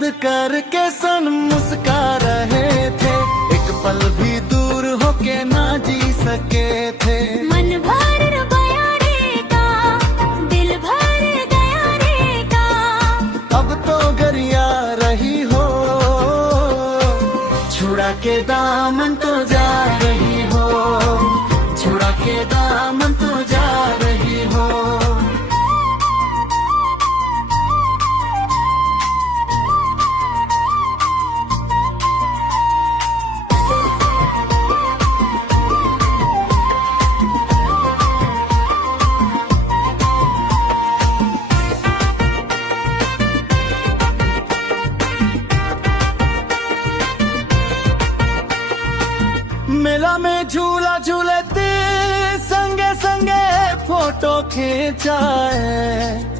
याद करके सन मुस्का रहे थे, एक पल भी दूर होके ना जी सके थे। मन भर गया रे का, दिल भर गया रे का, अब तो गरिया रही हो, छुड़ा के दामन तो जा रही हो, छुड़ा के दामन तो जा रही हो। मेला में झूला झूलते संगे संगे फोटो खींचाए,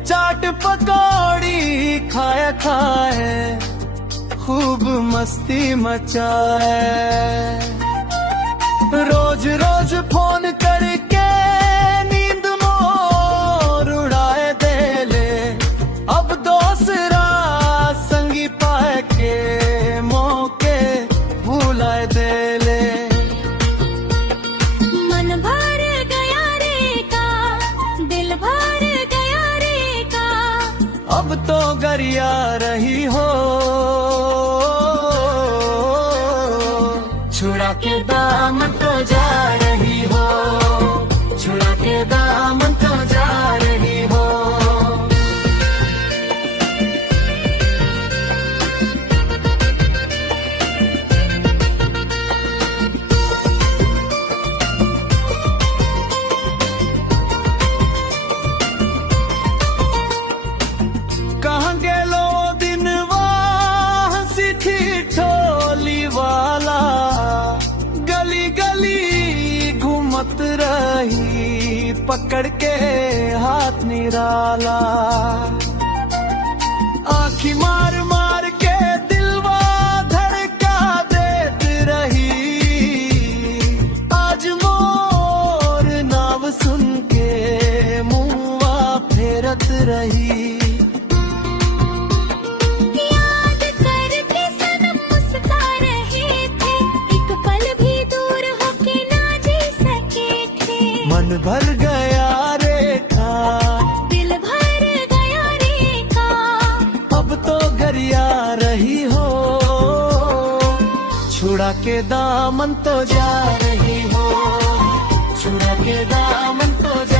चाट पकौड़ी खाए खाए खूब मस्ती मचाए। रोज रोज फोन करके नींद मोर उड़ाए दे ले, अब दूसरा संगी पाए के मौके भुलाए दे ले। अब तो गरिया रही हो, छुड़ा के दामन तो जा रही हो, छुड़ा के दामन तो जा रही हो। कहाँ गेलो दिनवा हंसी थी ठोली वाला, गली गली घूमत रही पकड़ के हाथ निराला। आँखी मार मार के दिलवा धड़का देत रही, आज मोर नाम सुन के मुँहवा फेरत रही। मन भर गया रे का, दिल भर गया रे का, अब तो गरिया रही हो, छुड़ा के दामन तो जा रही हो, छुड़ा के दामन तो जा